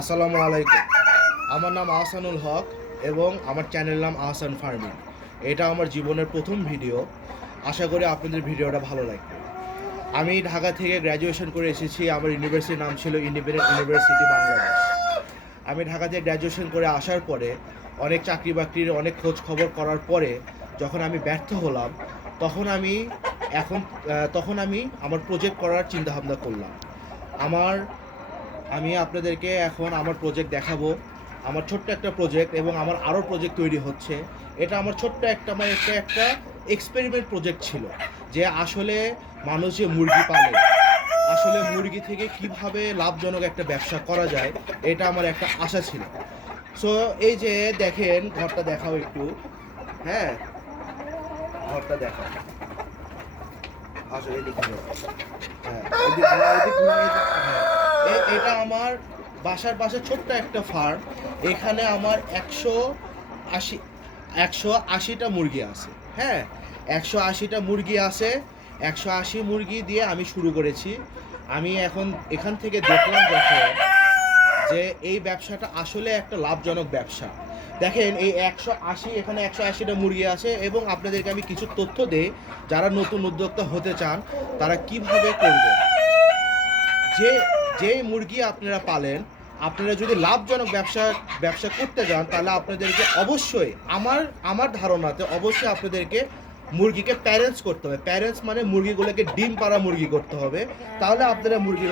আসসালামু আলাইকুম। আমার নাম আহসানুল হক এবং আমার চ্যানেল নাম আহসান ফার্মিং। এটা আমার জীবনের প্রথম ভিডিও। আশা করি আপনাদের ভিডিওটা ভালো লাগবে। আমি ঢাকা থেকে গ্র্যাজুয়েশন করে এসেছি। আমার ইউনিভার্সিটির নাম ছিল ইন্ডিপেন্ডেন্ট ইউনিভার্সিটি বাংলাদেশ। আমি ঢাকা থেকে গ্র্যাজুয়েশন করে আসার পরে অনেক চাকরি বাকরির অনেক খোঁজ খবর করার পরে যখন আমি ব্যর্থ হলাম তখন আমি আমার প্রজেক্ট করার চিন্তাভাবনা করলাম। আমি আপনাদেরকে এখন আমার প্রজেক্ট দেখাবো। আমার ছোট্ট একটা প্রজেক্ট এবং আমার আরও প্রজেক্ট তৈরি হচ্ছে। এটা আমার ছোট্ট একটা একটা এক্সপেরিমেন্ট প্রজেক্ট ছিল যে আসলে মানুষ যে মুরগি পালে, আসলে মুরগি থেকে কিভাবে লাভজনক একটা ব্যবসা করা যায়, এটা আমার একটা আশা ছিল। সো এই যে দেখেন, ঘরটা দেখাও একটু। হ্যাঁ, ঘরটা দেখা আসলে হ্যাঁ, এটা আমার বাসার পাশে ছোট্ট একটা ফার্ম। এখানে আমার 180টা মুরগি আছে। হ্যাঁ, 180টা মুরগি আছে। 180 মুরগি দিয়ে আমি শুরু করেছি। আমি এখন এখান থেকে দেখলাম যে এই ব্যবসাটা আসলে একটা লাভজনক ব্যবসা। দেখেন, এই এখানে 180টা মুরগি আছে এবং আপনাদেরকে আমি কিছু তথ্য দেই যারা নতুন উদ্যোক্তা হতে চান তারা কিভাবে করবেন। যে মুরগি আপনারা পালেন, আপনারা যদি লাভজনক ব্যবসা করতে যান তাহলে আপনাদেরকে অবশ্যই আমার ধারণাতে অবশ্যই আপনাদেরকে মুরগিকে প্যারেন্টস করতে হবে। প্যারেন্টস মানে মুরগিগুলোকে ডিম পাড়া মুরগি করতে হবে। তাহলে আপনারা মুরগি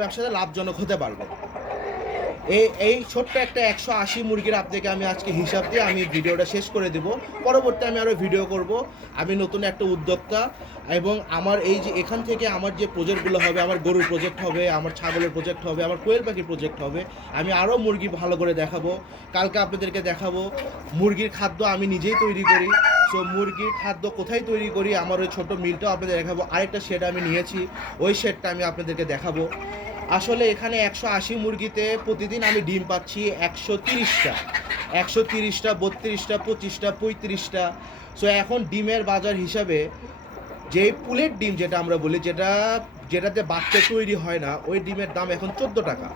ব্যবসাতে লাভজনক হতে পারবেন। এই ছোট্ট একটা 180 মুরগির আপনাকে আমি আজকে হিসাব দিয়ে আমি ভিডিওটা শেষ করে দেব। পরবর্তী আমি আরও ভিডিও করব। আমি নতুন একটা উদ্যোক্তা এবং আমার এই যে এখান থেকে আমার যে প্রজেক্টগুলো হবে, আমার গরুর প্রজেক্ট হবে, আমার ছাগলের প্রজেক্ট হবে, আমার কোয়েল পাখির প্রজেক্ট হবে। আমি আরও মুরগি ভালো করে দেখাবো। কালকে আপনাদেরকে দেখাবো মুরগির খাদ্য আমি নিজেই তৈরি করি। সো মুরগির খাদ্য কোথায় তৈরি করি, আমার ওই ছোটো মিলটাও আপনাদের দেখাবো। আরেকটা শেড আমি নিয়েছি, ওই শেডটা আমি আপনাদেরকে দেখাবো। আসলে এখানে 180 মুরগিতে প্রতিদিন আমি ডিম পাচ্ছি 130টা, 32টা, 25টা, 35টা। সো এখন ডিমের বাজার হিসাবে যে পুলের ডিম যেটা আমরা বলি, যেটাতে বাচ্চা তৈরি হয় না, ওই ডিমের দাম এখন 14 টাকা,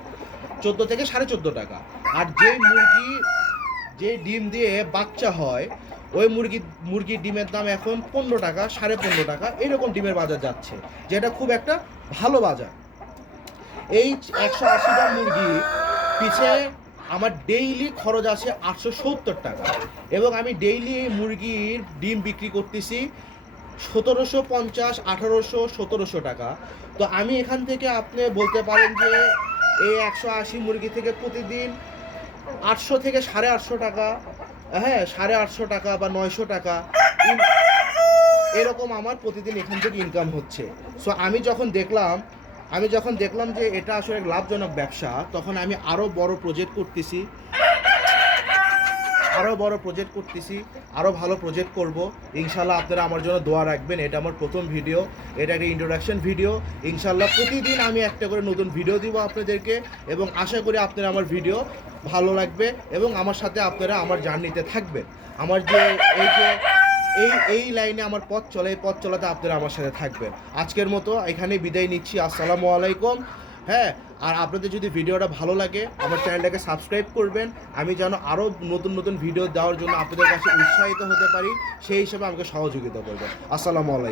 14 থেকে 14.5 টাকা। আর যে ডিম দিয়ে বাচ্চা হয় ওই মুরগির ডিমের দাম এখন 15 টাকা, 15.5 টাকা, এরকম ডিমের বাজার যাচ্ছে, যেটা খুব একটা ভালো বাজার। এই 180টা মুরগি পিছে আমার ডেইলি খরচ আছে 870 টাকা এবং আমি ডেইলি মুরগির ডিম বিক্রি করতেছি 1750, 1800, 1700 টাকা। তো আমি এখান থেকে আপনি বলতে পারেন যে এই 180 মুরগি থেকে প্রতিদিন 800 থেকে 850 টাকা, হ্যাঁ 850 টাকা বা 900 টাকা এরকম আমার প্রতিদিন এখান থেকে ইনকাম হচ্ছে। সো আমি যখন দেখলাম যে এটা আসলে লাভজনক ব্যবসা, তখন আমি আরও বড় প্রজেক্ট করতেছি, আরও ভালো প্রজেক্ট করব। ইনশাল্লাহ আপনারা আমার জন্য দোয়া রাখবেন। এটা আমার প্রথম ভিডিও, এটা একটা ইন্ট্রোডাকশন ভিডিও। ইনশাল্লাহ প্রতিদিন আমি একটা করে নতুন ভিডিও দিব আপনাদেরকে এবং আশা করি আপনারা আমার ভিডিও ভালো লাগবে এবং আমার সাথে আপনারা আমার জার্নিতে থাকবেন। আমার যে এই লাইনে আমার পথ চলে, এই পথ চলাতে আপনারা আমার সাথে থাকবেন। আজকের মতো এখানে বিদায় নিচ্ছি। আসসালামু আলাইকুম। হ্যাঁ, আর আপনাদের যদি ভিডিওটা ভালো লাগে আমার চ্যানেলটাকে সাবস্ক্রাইব করবেন। আমি যেন আরও নতুন ভিডিও দেওয়ার জন্য আপনাদের কাছে উৎসাহিত হতে পারি, সেই হিসেবে আমাকে সহযোগিতা করবেন। আসসালামু আলাইকুম।